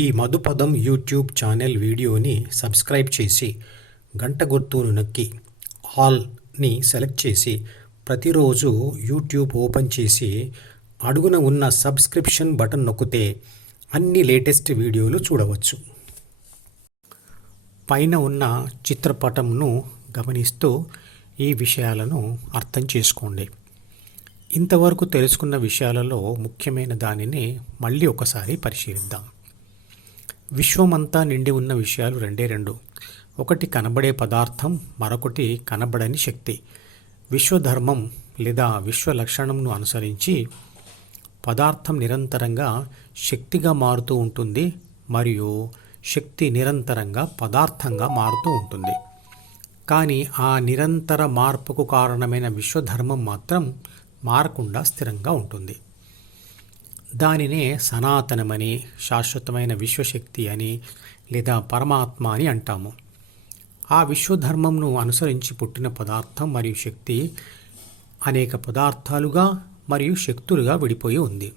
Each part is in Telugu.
ఈ మధుపదం యూట్యూబ్ ఛానల్ వీడియోని సబ్స్క్రైబ్ చేసి గంట గుర్తును నొక్కి ఆల్ని సెలెక్ట్ చేసి ప్రతిరోజు యూట్యూబ్ ఓపెన్ చేసి అడుగున ఉన్న సబ్స్క్రిప్షన్ బటన్ నొక్కితే అన్ని లేటెస్ట్ వీడియోలు చూడవచ్చు. పైన ఉన్న చిత్రపటంను గమనిస్తూ ఈ విషయాలను అర్థం చేసుకోండి. ఇంతవరకు తెలుసుకున్న విషయాలలో ముఖ్యమైన దానిని మళ్ళీ ఒకసారి పరిశీలిద్దాం. విశ్వమంతా నిండి ఉన్న విషయాలు రెండే రెండు. ఒకటి కనబడే పదార్థం మరొకటి కనబడని శక్తి. విశ్వధర్మం లేదా విశ్వ లక్షణంను అనుసరించి పదార్థం నిరంతరంగా శక్తిగా మారుతూ ఉంటుంది మరియు శక్తి నిరంతరంగా పదార్థంగా మారుతూ ఉంటుంది. కానీ ఆ నిరంతర మార్పుకు కారణమైన విశ్వధర్మం మాత్రం మారకుండా స్థిరంగా ఉంటుంది. దానినే సనాతనమని శాశ్వతమైన విశ్వశక్తి అని లేదా పరమాత్మ అని అంటాము. ఆ విశ్వధర్మంను అనుసరించి పుట్టిన పదార్థం మరియు శక్తి అనేక పదార్థాలుగా మరియు శక్తులుగా విడిపోయి ఉంది.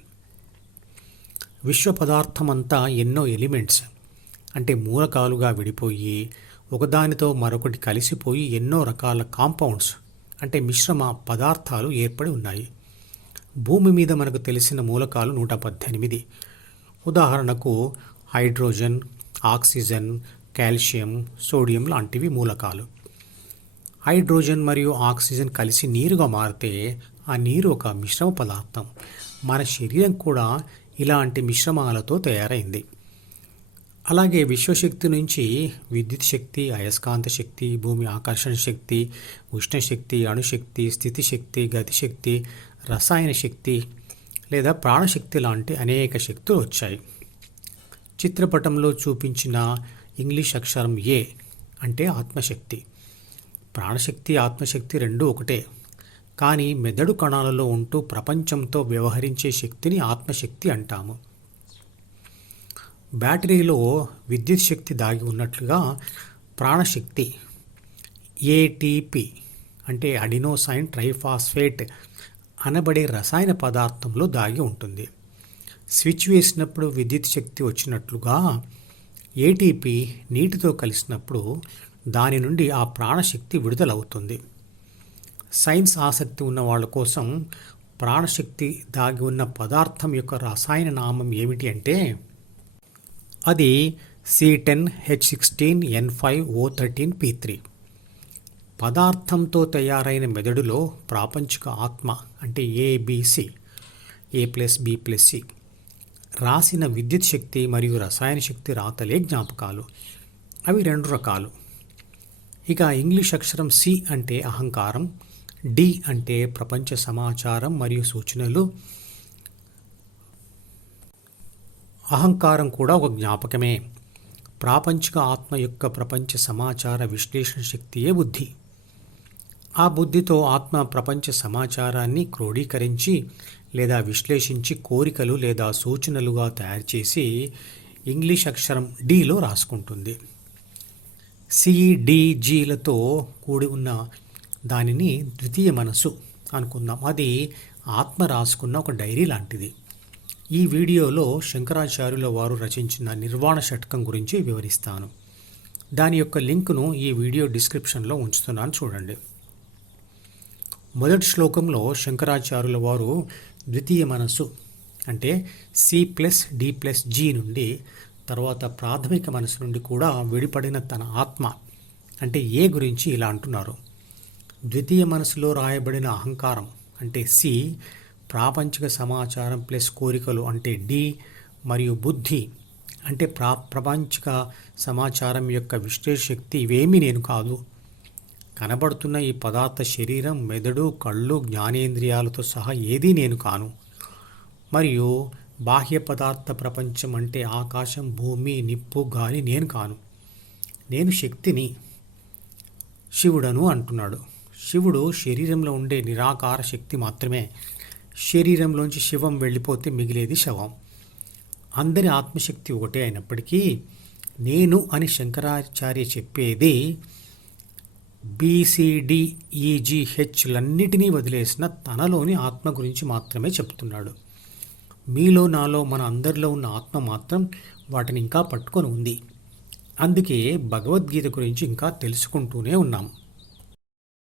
విశ్వ పదార్థమంతా ఎన్నో ఎలిమెంట్స్ అంటే మూలకాలుగా విడిపోయి ఒకదానితో మరొకటి కలిసిపోయి ఎన్నో రకాల కాంపౌండ్స్ అంటే మిశ్రమ పదార్థాలు ఏర్పడి ఉన్నాయి. భూమి మీద మనకు తెలిసిన మూలకాలు నూట పద్దెనిమిది. ఉదాహరణకు హైడ్రోజన్ ఆక్సిజన్ కాల్షియం సోడియం లాంటివి మూలకాలు. హైడ్రోజన్ మరియు ఆక్సిజన్ కలిసి నీరుగా మారితే ఆ నీరు ఒక మిశ్రమ పదార్థం. మన శరీరం కూడా ఇలాంటి మిశ్రమాలతో తయారైంది. అలాగే విశ్వశక్తి నుంచి విద్యుత్ శక్తి అయస్కాంత శక్తి భూమి ఆకర్షణ శక్తి ఉష్ణశక్తి అణుశక్తి స్థితిశక్తి గతిశక్తి రసాయన శక్తి లేదా ప్రాణశక్తి లాంటి అనేక శక్తులు వచ్చాయి. చిత్రపటంలో చూపించిన ఇంగ్లీష్ అక్షరం ఏ అంటే ఆత్మశక్తి. ప్రాణశక్తి ఆత్మశక్తి రెండూ ఒకటే. కానీ మెదడు కణాలలో ఉంటూ ప్రపంచంతో వ్యవహరించే శక్తిని ఆత్మశక్తి అంటాము. బ్యాటరీలో విద్యుత్ శక్తి దాగి ఉన్నట్లుగా ప్రాణశక్తి ఏటీపీ అంటే అడినోసైన్ ట్రైఫాస్ఫేట్ అనబడే రసాయన పదార్థంలో దాగి ఉంటుంది. స్విచ్ వేసినప్పుడు విద్యుత్ శక్తి వచ్చినట్లుగా ఏటీపీ నీటితో కలిసినప్పుడు దాని నుండి ఆ ప్రాణశక్తి విడుదలవుతుంది. సైన్స్ ఆసక్తి ఉన్న వాళ్ళ కోసం ప్రాణశక్తి దాగి ఉన్న పదార్థం యొక్క రసాయన నామం ఏమిటి అంటే అది C ten H sixteen N five O thirteen P three పదార్థంతో తయారైన మెదడులో ప్రాపంచిక ఆత్మ అంటే ABC A plus B plus C రాసిన విద్యుత్ శక్తి మరియు రసాయన శక్తి రాతలే జ్ఞాపకాలు. అవి రెండు రకాలు. ఇక ఇంగ్లీష్ అక్షరం సి అంటే అహంకారం డి అంటే ప్రపంచ సమాచారం మరియు సూచనలు. అహంకారం కూడా ఒక జ్ఞాపకమే. ప్రాపంచిక ఆత్మ యొక్క ప్రపంచ సమాచార విశ్లేషణ శక్తియే బుద్ధి. ఆ బుద్ధితో ఆత్మ ప్రపంచ సమాచారాన్ని క్రోడీకరించి లేదా విశ్లేషించి కోరికలు లేదా సూచనలుగా తయారు చేసి ఇంగ్లీష్ అక్షరం డిలో రాసుకుంటుంది. సిడిజీలతో కూడి ఉన్న దానిని ద్వితీయ మనసు అనుకుందాం. అది ఆత్మ రాసుకున్న ఒక డైరీ లాంటిది. ఈ వీడియోలో శంకరాచార్యుల వారు రచించిన నిర్వాణ షట్కం గురించి వివరిస్తాను. దాని యొక్క లింక్ను ఈ వీడియో డిస్క్రిప్షన్లో ఉంచుతున్నాను చూడండి. మొదటి శ్లోకంలో శంకరాచార్యుల వారు ద్వితీయ మనస్సు అంటే C plus D plus G నుండి తర్వాత ప్రాథమిక మనసు నుండి కూడా విడిపడిన తన ఆత్మ అంటే ఏ గురించి ఇలా అంటున్నారు. ద్వితీయ మనసులో రాయబడిన అహంకారం అంటే సి ప్రాపంచిక సమాచారం ప్లస్ కోరికలు అంటే డి మరియు బుద్ధి అంటే ప్రా ప్రపంచిక సమాచారం యొక్క విశ్లేషక్తి ఇవేమీ నేను కాదు. కనబడుతున్న ఈ పదార్థ శరీరం మెదడు కళ్ళు జ్ఞానేంద్రియాలతో సహా ఏదీ నేను కాను. మరియు బాహ్య పదార్థ ప్రపంచం అంటే ఆకాశం భూమి నిప్పు గాలి నేను కాను. నేను శక్తిని శివుడను అంటున్నాడు. శివుడు శరీరంలో ఉండే నిరాకార శక్తి మాత్రమే. శరీరంలోంచి శివం వెళ్ళిపోతే మిగిలేది శవం. అందరి ఆత్మశక్తి ఒకటే అయినప్పటికీ నేను అని శంకరాచార్య చెప్పేది బీసీడీఈజీహెచ్లన్నిటినీ వదిలేసిన తనలోని ఆత్మ గురించి మాత్రమే చెప్తున్నాడు. మీలో నాలో మన అందరిలో ఉన్న ఆత్మ మాత్రం వాటిని ఇంకా పట్టుకొని ఉంది. అందుకే భగవద్గీత గురించి ఇంకా తెలుసుకుంటూనే ఉన్నాం.